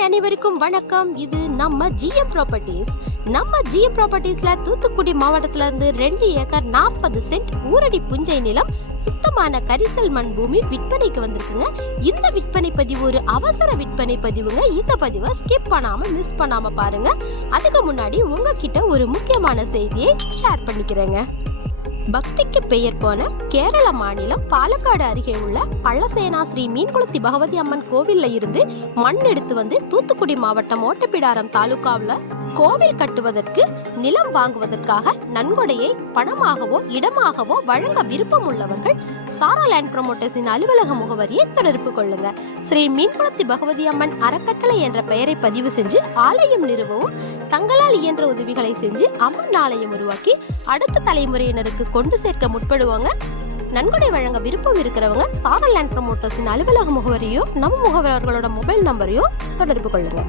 அனைவருக்கும் வணக்கம். இது நம்ம ஜிஎம் ப்ராப்பர்ட்டிஸ் நம்ம ஜிஎம் ப்ராப்பர்ட்டிஸ்ல தூத்துக்குடி மாவட்டத்துல இருந்து ரெண்டு ஏக்கர் நாற்பது சென்ட் ஊரடி புஞ்சை நிலம் சுத்தமான கரிசல் மண் பூமி விற்பனைக்கு வந்திருக்குங்க. இந்த விற்பனை பதிவு ஒரு அவசர விற்பனை பதிவுங்க. இந்த பதிவை ஸ்கிப் பண்ணாம மிஸ் பண்ணாம பாருங்க. அதுக்கு முன்னாடி உங்ககிட்ட ஒரு முக்கியமான செய்தியை ஷேர் பண்ணிக்கிறேங்க. பக்திக்கு பெயர் போன கேரள மாநிலம் பாலக்காடு அருகே உள்ள பள்ளசேனா ஸ்ரீ மீன்குளத்தி பகவதி அம்மன் கோவில்ல இருந்து மண் எடுத்து வந்து தூத்துக்குடி மாவட்டம் ஓட்டப்பிடாரம் தாலுகாவில் கோவில் கட்டுவதற்கு நிலம் வாங்குவதற்காக நன்கொடையை பணமாகவோ இடமாகவோ வழங்க விருப்பம் உள்ளவர்கள் சாரா லேண்ட் ப்ரமோட்டர்ஸின் அலுவலக முகவரியை தொடர்பு கொள்ளுங்க. ஸ்ரீ மீன்குளத்தி பகவதி அம்மன் அறக்கட்டளை என்ற பெயரை பதிவு செஞ்சு ஆலயம் நிறுவவும் தங்களால் இயன்ற உதவிகளை செஞ்சு அம்மன் ஆலயம் உருவாக்கி அடுத்த தலைமுறையினருக்கு கொண்டு சேர்க்க முற்படுவாங்க. நன்கொடை வழங்க விருப்பம் இருக்கிறவங்க சாரல் லேண்ட் ப்ரமோட்டர்ஸின் அலுவலக முகவரியோ நம்ம முகவர்களோட மொபைல் நம்பரையோ தொடர்பு கொள்ளுங்க.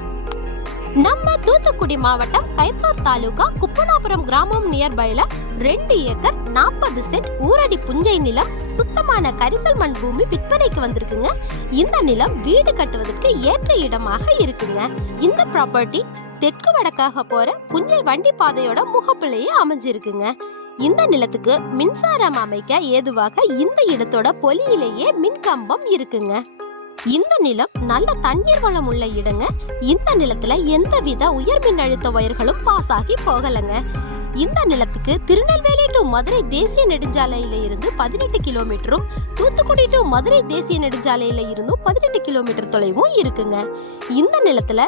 நம்ம தூத்துக்குடி மாவட்டம் கைத்தார் தாலுகா குப்பனாபுரம் கிராமம் நியர்பைல ரெண்டு ஏக்கர் நாற்பது சென்ட் ஊரடி புஞ்சை நிலம் சுத்தமான கரிசல் மண் பூமி விற்பனைக்கு வந்திருக்குங்க. இந்த நிலம் வீடு கட்டுவதற்கு ஏற்ற இடமாக இருக்குங்க. இந்த ப்ராப்பர்ட்டி தெற்கு வடக்காக போற புஞ்சை வண்டி பாதையோட முகப்பிலேயே அமைஞ்சிருக்குங்க. இந்த நிலத்துக்கு மின்சாரம் அமைக்க ஏதுவாக இந்த இடத்தோட பொலியிலேயே மின்கம்பம் இருக்குங்க. இந்த நிலம் நல்ல தண்ணீர் வளம் உள்ள இடங்க. இந்த நிலத்துல எந்தவித உயர் மின்னழுத்த ஒயர்களும் பாஸ் ஆகி போகலங்க. இந்த நிலத்துக்கு திருநெல்வேலி டு மதுரை தேசிய நெடுஞ்சாலையில இருந்து பதினெட்டு கிலோமீட்டரும் தூத்துக்குடி டு மதுரை தேசிய நெடுஞ்சாலையில இருந்தும் பதினெட்டு கிலோமீட்டர் தொலைவும் இருக்குங்க. இந்த நிலத்துல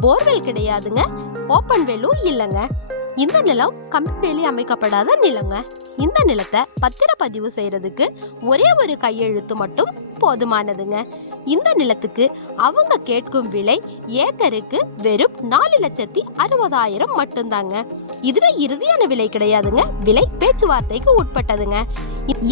போர்வெல் கிடையாதுங்க. ஓப்பன் வெல்லும் இல்லைங்க. இந்த நிலம் கம்பி வேலி அமைக்கப்படாத நிலங்க. இந்த நிலத்தை பத்திரப்பதிவு செய்யறதுக்கு ஒரே ஒரு கையெழுத்து மட்டும் போதுமானதுங்க. இந்த நிலத்துக்கு அவங்க கேட்கும் விலை ஏக்கருக்கு வெறும் நாலு லட்சத்தி அறுபதாயிரம் மட்டும்தாங்க. இதுவே இறுதியான விலை கிடையாதுங்க. விலை பேச்சுவார்த்தைக்கு உட்பட்டதுங்க.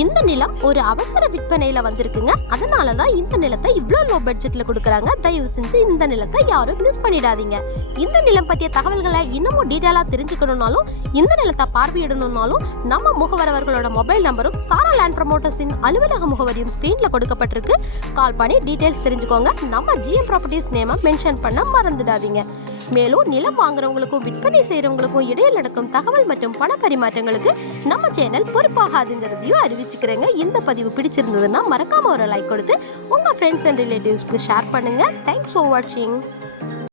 இந்த நிலம் ஒரு அவசர விற்பனையில வந்திருக்குங்க. அதனால தான் இந்த நிலத்தை இவ்வளோ லோ பட்ஜெட்ல கொடுக்குறாங்க. தயவு செஞ்சு இந்த நிலத்தை யாரும் மிஸ் பண்ணிடாதீங்க. இந்த நிலம் பற்றிய தகவல்களை இன்னமும் டீட்டெயிலாக தெரிஞ்சுக்கணும்னாலும் இந்த நிலத்தை பார்வையிடணும்னாலும் நம்ம வரவர்களோட மொபைல் நம்பரும் சாரா லேண்ட் ப்ரமோட்டர்ஸின் அலுவலக முகவரியும் ஸ்க்ரீனில் கொடுக்கப்பட்டிருக்கு. கால் பண்ணி டீட்டெயில்ஸ் தெரிஞ்சுக்கோங்க. நம்ம ஜிஎம் ப்ராப்பர்ட்டிஸ் நேமை மென்ஷன் பண்ண மறந்துடாதீங்க. மேலும் நிலம் வாங்குறவங்களுக்கும் விற்பனை செய்கிறவங்களுக்கும் இடையில் நடக்கும் தகவல் மற்றும் பண பரிமாற்றங்களுக்கு நம்ம சேனல் பொறுப்பாகாதுங்கிறதையும் அறிவிச்சுக்கிறேங்க. இந்த பதிவு பிடிச்சிருந்ததுன்னா மறக்காம ஒரு லைக் கொடுத்து உங்கள் ஃப்ரெண்ட்ஸ் அண்ட் ரிலேட்டிவ்ஸ்க்கு ஷேர் பண்ணுங்க. தேங்க்ஸ் ஃபார் வாட்சிங்